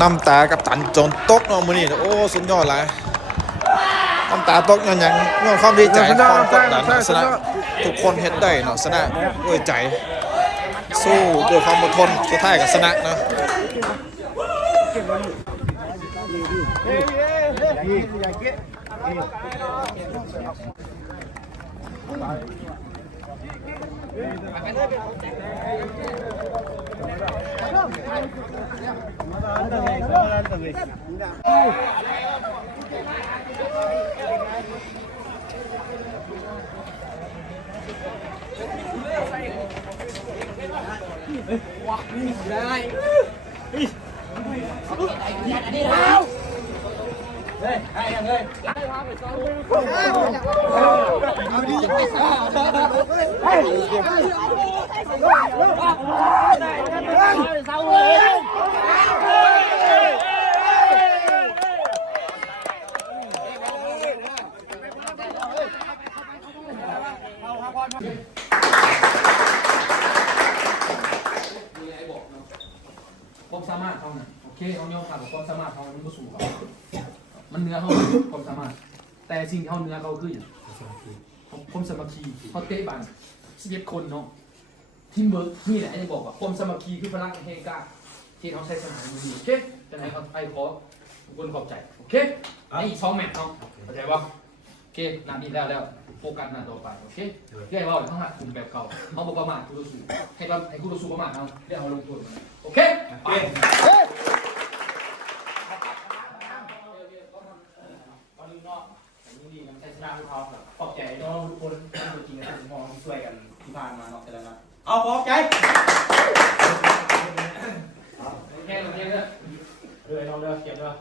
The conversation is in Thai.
น้ำตากับตันจนตกเนาะมื้อนี้โอ้สุดยอดหลายน้ำตาตกย้อนหยังย้อนความดีใจความกดดันชนะทุกคนเฮ็ดได้เนาะชนะด้วยใจสู้ด้วยความอดทนสุดท้ายก็ชนะเนาะความสามารถเขาเนี่ยโอเคเขายอมรับความสามารถเขามันก็สูงเขามันเนื้อเขาความสามารถแต่สิ่งที่เขาเนื้อเขาคืออย่างความสามัคคีเขาเตะบอล11 คนเนาะทีมเวิร์กนี่แหละไอ้บอกว่าความสามัคคีคือพลังแห่งกล้าที่เขาใช้สนามมือโอเคจะไหนเขาไปขอทุกคนขอบใจโอเคในอีก2 แมตช์เขาเข้าใจป่ะโอเคนาทีแล้วโฟกัสหน้าต่อไปโอเคเรียกว่าทั้งหมดกลุ่มแบบเก่าเขาบอกประมาทคู่ต่อสู้ให้คู่ต่อสู้ประมาทเขาเรียกเขาลงทุนโอเคไปขอบใจน้องทุกคนตัวจริงนะมองช่วยกันที่ผ่านมาเนาะแต่ละนัดเอาขอบใจแค่ตรงนี้เลยน้องเด้อเก็บด้วย